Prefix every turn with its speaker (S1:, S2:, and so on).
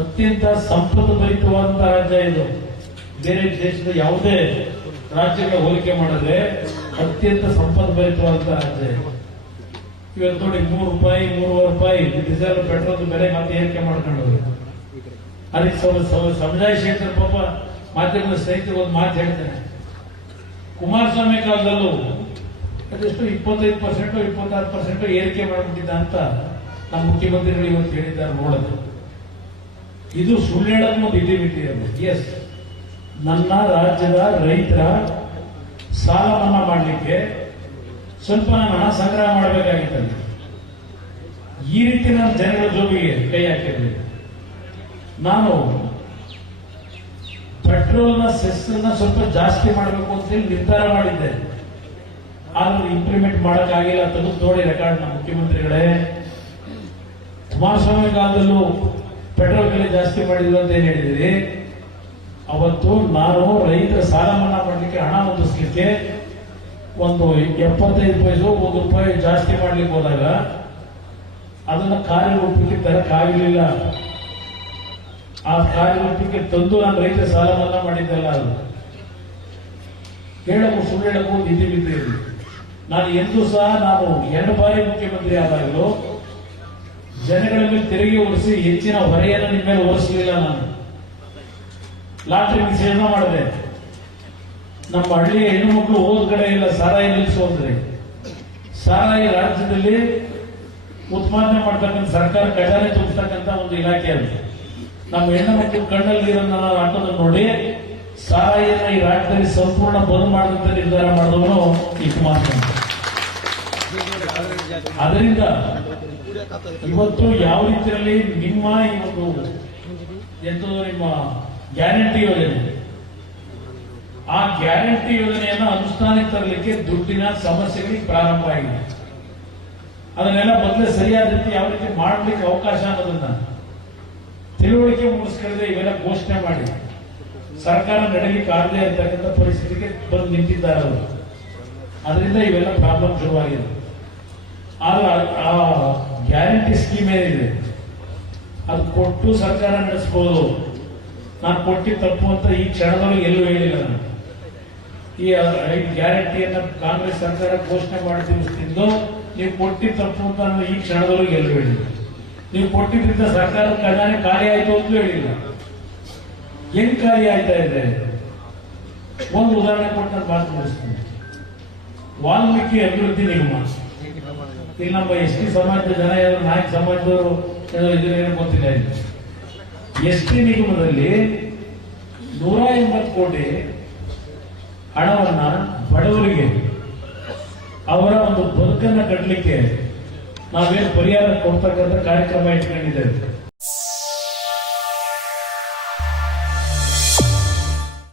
S1: ಅತ್ಯಂತ ಸಂಪತ್ತು ಭರಿತವಾದಂತಹ ರಾಜ್ಯ ಇದು. ಬೇರೆ ದೇಶದ ಯಾವುದೇ ರಾಜ್ಯಗಳ ಹೋಲಿಕೆ ಮಾಡಿದ್ರೆ ಅತ್ಯಂತ ಸಂಪತ್ತು ಭರಿತವಾದಂತಹ ರಾಜ್ಯ. ಇವತ್ತು ನೋಡಿ ಮೂರು ರೂಪಾಯಿ, ಮೂರುವರೆ ರೂಪಾಯಿ ಡೀಸೆಲ್ ಪೆಟ್ರೋಲ್ ಬೆಲೆ ಮತ್ತೆ ಏರಿಕೆ ಮಾಡ್ಕೊಂಡು ಅದಕ್ಕೆ ಸಮುದಾಯ ಕ್ಷೇತ್ರ ಪಾಪ ಮಾಧ್ಯಮದ ಸ್ನೇಹಿತರು ಒಂದು ಮಾತು ಹೇಳ್ತೇನೆ. ಕುಮಾರಸ್ವಾಮಿ ಕಾಲದಲ್ಲೂ ಅದೆಷ್ಟು ಇಪ್ಪತ್ತೈದು ಪರ್ಸೆಂಟ್ ಇಪ್ಪತ್ತಾರು ಪರ್ಸೆಂಟ್ ಏರಿಕೆ ಮಾಡಿಬಿಟ್ಟಿದ್ದ ಅಂತ ನಮ್ಮ ಮುಖ್ಯಮಂತ್ರಿಗಳು ಇವತ್ತು ಹೇಳಿದ್ದಾರೆ ನೋಡೋದು ಇದು ಸುಳ್ಳು ಹೇಳೋದು ಒಂದು ಇಟಿವಿಟಿ ಎಸ್ ನನ್ನ ರಾಜ್ಯದ ರೈತರ ಸಾಲ ಮನ್ನಾ ಮಾಡಲಿಕ್ಕೆ ಸ್ವಲ್ಪ ನಾನು ಹಣ ಸಂಗ್ರಹ ಮಾಡಬೇಕಾಗಿತ್ತಂತೆ. ಈ ರೀತಿ ನಾನು ಜನರ ಜೋಬಿಗೆ ಕೈ ಹಾಕಿರಲಿಲ್ಲ ನಾನು ಪೆಟ್ರೋಲ್ನ, ಸೆಸ್ನ ಸ್ವಲ್ಪ ಜಾಸ್ತಿ ಮಾಡಬೇಕು ಅಂತೇಳಿ ನಿರ್ಧಾರ ಮಾಡಿದ್ದೆ. ಆದ್ರೆ ಇಂಪ್ಲಿಮೆಂಟ್ ಮಾಡೋಕ್ಕಾಗಿಲ್ಲ ಅಂತ ನೋಡಿ ರೆಕಾರ್ಡ್ ನಮ್ಮ ಮುಖ್ಯಮಂತ್ರಿಗಳೇ. ಕುಮಾರಸ್ವಾಮಿ ಕಾಲದಲ್ಲೂ ಪೆಟ್ರೋಲ್ ಬೆಲೆ ಜಾಸ್ತಿ ಮಾಡಿದ್ರು ಅಂತ ಏನ್ ಹೇಳಿದಿರಿ? ಅವತ್ತು ನಾನು ರೈತರ ಸಾಲ ಮನ್ನಾ ಮಾಡಲಿಕ್ಕೆ ಹಣ ಹೊಂದಿಸ್ಲಿಕ್ಕೆ ಒಂದು ಎಪ್ಪತ್ತೈದು ಪೈಸು ಒಂದು ರೂಪಾಯಿ ಜಾಸ್ತಿ ಮಾಡ್ಲಿಕ್ಕೆ ಹೋದಾಗ ಅದನ್ನ ಕಾರ್ಯರೂಪಕ್ಕೆ ತರಕಾಗಲಿಲ್ಲ ಆ ಕಾರ್ಯರೂಪಕ್ಕೆ ತಂದು ನಾನು ರೈತರ ಸಾಲ ಮನ್ನಾ ಮಾಡಿದ್ದಲ್ಲ ಅದು. ಹೇಳಕ್ಕೂ ಸುಳ್ಳು ಹೇಳಕ್ಕೂ ನಿಧಿ ಇದೆ ನಾನು ಎಂದೂ ಸಹ ನಾನು ಎರಡು ಬಾರಿ ಮುಖ್ಯಮಂತ್ರಿ ಆದಾಗಲೂ ಜನಗಳ ಮೇಲೆ ತೆರಿಗೆ ಹೊರಿಸಿ ಹೆಚ್ಚಿನ ಹೊರೆಯನ್ನು ನಿಮ್ಮ ಮೇಲೆ ಹೊರಿಸಲಿಲ್ಲ ನಾನು. ಲಾಟ್ರಿ ನಿಷೇಧ ಮಾಡಿದೆ. ನಮ್ಮ ಹಳ್ಳಿಯ ಹೆಣ್ಣು ಮಕ್ಕಳು ಹೋದ ಕಡೆ ಇಲ್ಲ ಸಾರಾಯಿ ನಿಲ್ಲಿಸೋದ್ರೆ ಸಾರಾಯಿ ರಾಜ್ಯದಲ್ಲಿ ಉತ್ಪಾದನೆ ಮಾಡ್ತಕ್ಕಂಥ ಸರ್ಕಾರ ಖಜಾನೆ ತುಂಬತಕ್ಕಂಥ ಒಂದು ಇಲಾಖೆ ಅದು. ನಮ್ಮ ಹೆಣ್ಣು ಮಕ್ಕಳು ಕಣ್ಣಲ್ಲಿ ಹಾಕೋದನ್ನ ನೋಡಿ ಸಾರಾಯಿಯನ್ನ ಈ ರಾಜ್ಯದಲ್ಲಿ ಸಂಪೂರ್ಣ ಬಂದ್ ಮಾಡಿದಂತ ನಿರ್ಧಾರ ಮಾಡಿದವನು ಈ ಕುಮಾರಸ್ವಾಮಿ. ಅದರಿಂದ ಇವತ್ತು ಯಾವ ರೀತಿಯಲ್ಲಿ ನಿಮ್ಮ ಒಂದು ಎಂತ ನಿಮ್ಮ ಗ್ಯಾರಂಟಿ ಯೋಜನೆ? ಆ ಗ್ಯಾರಂಟಿ ಯೋಜನೆಯನ್ನು ಅನುಷ್ಠಾನಕ್ಕೆ ತರಲಿಕ್ಕೆ ದುಡ್ಡಿನ ಸಮಸ್ಯೆಗಳಿಗೆ ಪ್ರಾರಂಭ ಆಗಿದೆ. ಅದನ್ನೆಲ್ಲ ಮೊದಲೇ ಸರಿಯಾದ ರೀತಿ ಯಾವ ರೀತಿ ಮಾಡಲಿಕ್ಕೆ ಅವಕಾಶ ಅನ್ನೋದನ್ನ ತಿಳುವಳಿಕೆ ಮೂಡಿಸ್ಕೊಳ್ಳದೆ ಇವೆಲ್ಲ ಘೋಷಣೆ ಮಾಡಿ ಸರ್ಕಾರ ನಡೆಯಲಿಕ್ಕೆ ಆಗದೆ ಇರ್ತಕ್ಕಂಥ ಪರಿಸ್ಥಿತಿಗೆ ಬಂದು ನಿಂತಿದ್ದಾರೆ ಅದರಿಂದ ಇವೆಲ್ಲ ಪ್ರಾಬ್ಲಮ್ ಶುರುವಾಗಿದೆ. ಆದ್ರೆ ಗ್ಯಾರಂಟಿ ಸ್ಕೀಮ್ ಏನಿದೆ? ಅದು ಕೊಟ್ಟು ಸರ್ಕಾರ ನಡೆಸಬಹುದು ನಾನು ಕೊಟ್ಟಿ ತಪ್ಪು ಅಂತ ಈ ಕ್ಷಣದೊಳಗೆ ಎಲ್ಲೂ ಹೇಳಿಲ್ಲ ನಾನು. ಈ ಐದು ಗ್ಯಾರಂಟಿಯನ್ನ ಕಾಂಗ್ರೆಸ್ ಸರ್ಕಾರ ಘೋಷಣೆ ಮಾಡಿ ತಿಳಿಸ್ತಿದ್ದು, ನೀವು ಕೊಟ್ಟಿ ತಪ್ಪು ಅಂತ ನಾನು ಈ ಕ್ಷಣದೊಳಗೆ ಎಲ್ಲೂ ಹೇಳಿಲ್ಲ. ನೀವು ಕೊಟ್ಟಿದ್ರಿಂದ ಸರ್ಕಾರದ ಖಜಾನೆ ಖಾಲಿ ಆಯ್ತು ಅಂತಲೂ ಹೇಳಿಲ್ಲ. ಹೆಂಗ್ ಖಾಲಿ ಆಯ್ತಾ ಇದೆ? ಒಂದು ಉದಾಹರಣೆ ಕೊಟ್ಟು ನಾನು ಮಾತು ಮುಗಿಸ್ತೀನಿ. ವಾಲ್ಮೀಕಿ ಅಭಿವೃದ್ಧಿ ನಿಗಮ ಇಲ್ಲಿ, ನಮ್ಮ ಎಸ್ ಟಿ ಸಮಾಜದ ಜನ ಯಾರು, ನಾಯಕ ಸಮಾಜದವರು ಗೊತ್ತಿದೆ ಗೊತ್ತಿಲ್ಲ ಎಸ್ ಟಿ ನಿಗಮದಲ್ಲಿ ನೂರ ಎಂಬತ್ತು ಕೋಟಿ ಹಣವನ್ನ ಬಡವರಿಗೆ ಅವರ ಒಂದು ಬದುಕನ್ನ ಕಟ್ಟಲಿಕ್ಕೆ ನಾವೇನು ಪರಿಹಾರ ಕೊಡ್ತಕ್ಕಂಥ ಕಾರ್ಯಕ್ರಮ ಇಟ್ಕೊಂಡಿದ್ದೇವೆ.